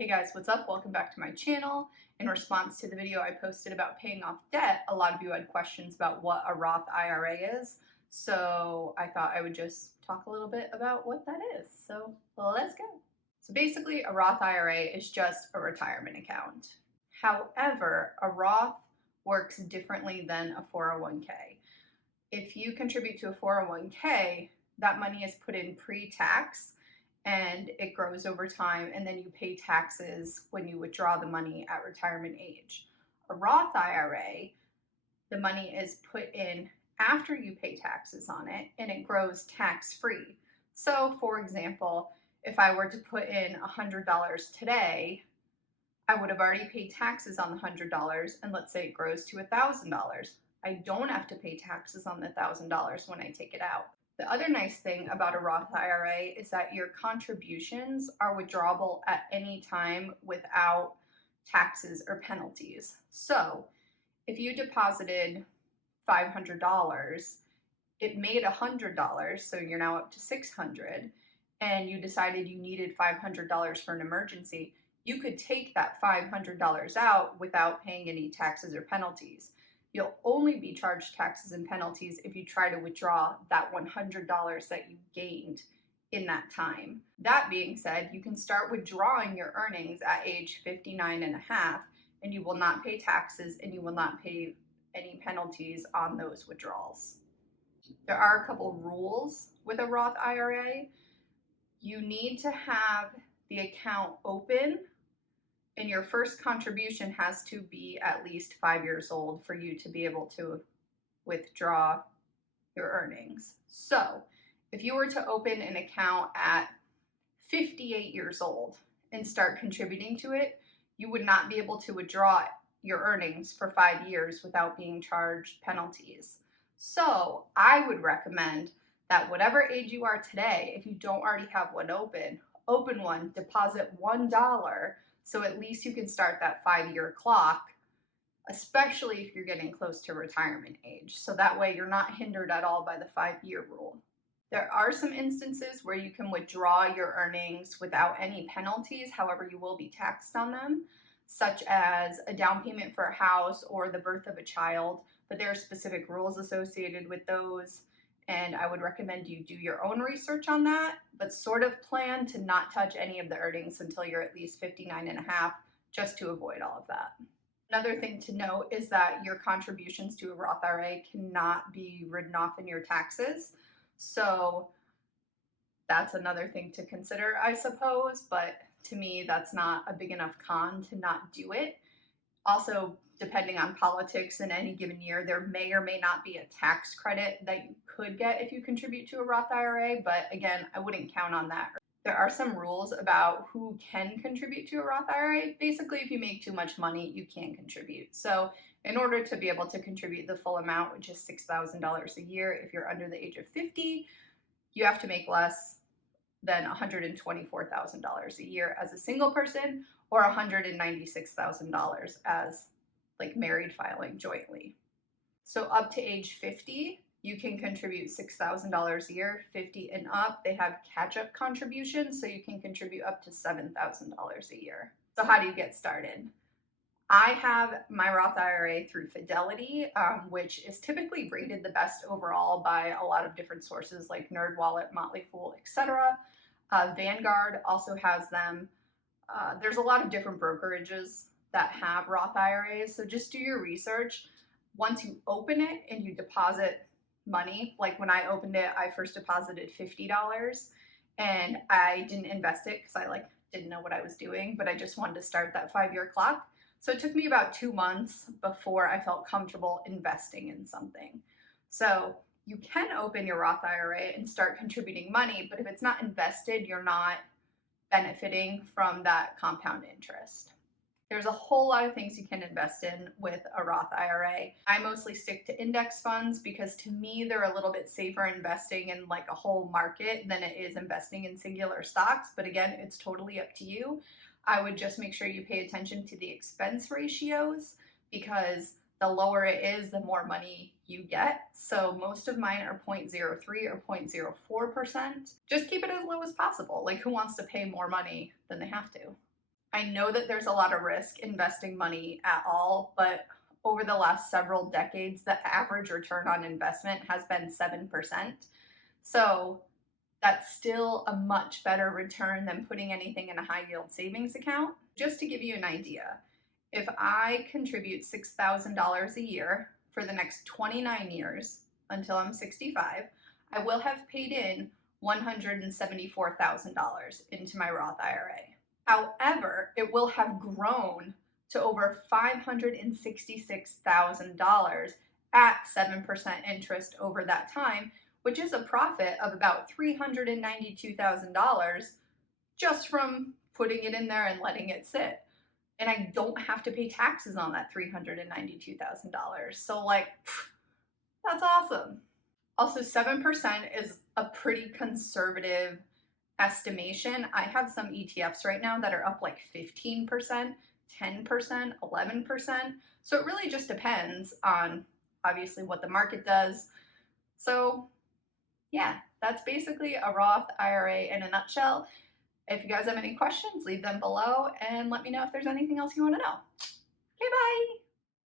Hey guys, what's up? Welcome back to my channel. In response to the video I posted about paying off debt, a lot of you had questions about what a Roth IRA is. So I thought I would just talk a little bit about what that is. So let's go. So basically a Roth IRA is just a retirement account. However, a Roth works differently than a 401k. If you contribute to a 401k, that money is put in pre-tax and it grows over time, and then you pay taxes when you withdraw the money at retirement age. A Roth IRA, the money is put in after you pay taxes on it, and it grows tax-free. So, for example, if I were to put in $100 today, I would have already paid taxes on the $100, and let's say it grows to $1,000. I don't have to pay taxes on the $1,000 when I take it out. The other nice thing about a Roth IRA is that your contributions are withdrawable at any time without taxes or penalties. So if you deposited $500, it made $100, so you're now up to $600, and you decided you needed $500 for an emergency, you could take that $500 out without paying any taxes or penalties. You'll only be charged taxes and penalties if you try to withdraw that $100 that you gained in that time. That being said, you can start withdrawing your earnings at age 59 and a half, and you will not pay taxes and you will not pay any penalties on those withdrawals. There are a couple rules with a Roth IRA. You need to have the account open, and your first contribution has to be at least 5 years old for you to be able to withdraw your earnings. So if you were to open an account at 58 years old and start contributing to it, you would not be able to withdraw your earnings for 5 years without being charged penalties. So I would recommend that whatever age you are today, if you don't already have one open one, deposit $1, so at least you can start that 5-year clock, especially if you're getting close to retirement age. So that way you're not hindered at all by the 5-year rule. There are some instances where you can withdraw your earnings without any penalties. However, you will be taxed on them, such as a down payment for a house or the birth of a child. But there are specific rules associated with those, and I would recommend you do your own research on that, but sort of plan to not touch any of the earnings until you're at least 59 and a half, just to avoid all of that. Another thing to note is that your contributions to a Roth IRA cannot be written off in your taxes. So that's another thing to consider, I suppose, but to me, that's not a big enough con to not do it. Also, depending on politics in any given year, there may or may not be a tax credit that you could get if you contribute to a Roth IRA, but again, I wouldn't count on that. There are some rules about who can contribute to a Roth IRA. Basically, if you make too much money, you can't contribute. So in order to be able to contribute the full amount, which is $6,000 a year, if you're under the age of 50, you have to make less than $124,000 a year as a single person, or $196,000 as like married filing jointly. So up to age 50, you can contribute $6,000 a year. 50 and up, they have catch-up contributions, so you can contribute up to $7,000 a year. So how do you get started? I have my Roth IRA through Fidelity, which is typically rated the best overall by a lot of different sources like NerdWallet, Motley Fool, etc. Vanguard also has them. There's a lot of different brokerages that have Roth IRAs, so just do your research. Once you open it and you deposit money, like when I opened it, I first deposited $50 and I didn't invest it because I didn't know what I was doing, but I just wanted to start that 5-year clock. So it took me about 2 months before I felt comfortable investing in something. So you can open your Roth IRA and start contributing money, but if it's not invested, you're not benefiting from that compound interest. There's a whole lot of things you can invest in with a Roth IRA. I mostly stick to index funds because to me, they're a little bit safer investing in like a whole market than it is investing in singular stocks. But again, it's totally up to you. I would just make sure you pay attention to the expense ratios because the lower it is, the more money you get. So most of mine are 0.03 or 0.04%. Just keep it as low as possible. Like, who wants to pay more money than they have to? I know that there's a lot of risk investing money at all, but over the last several decades, the average return on investment has been 7%. So that's still a much better return than putting anything in a high yield savings account. Just to give you an idea, if I contribute $6,000 a year for the next 29 years until I'm 65, I will have paid in $174,000 into my Roth IRA. However, it will have grown to over $566,000 at 7% interest over that time, which is a profit of about $392,000 just from putting it in there and letting it sit. And I don't have to pay taxes on that $392,000. So that's awesome. Also, 7% is a pretty conservative estimation. I have some ETFs right now that are up 15%, 10%, 11%. So it really just depends on obviously what the market does. So yeah, that's basically a Roth IRA in a nutshell. If you guys have any questions, leave them below and let me know if there's anything else you want to know. Okay, bye.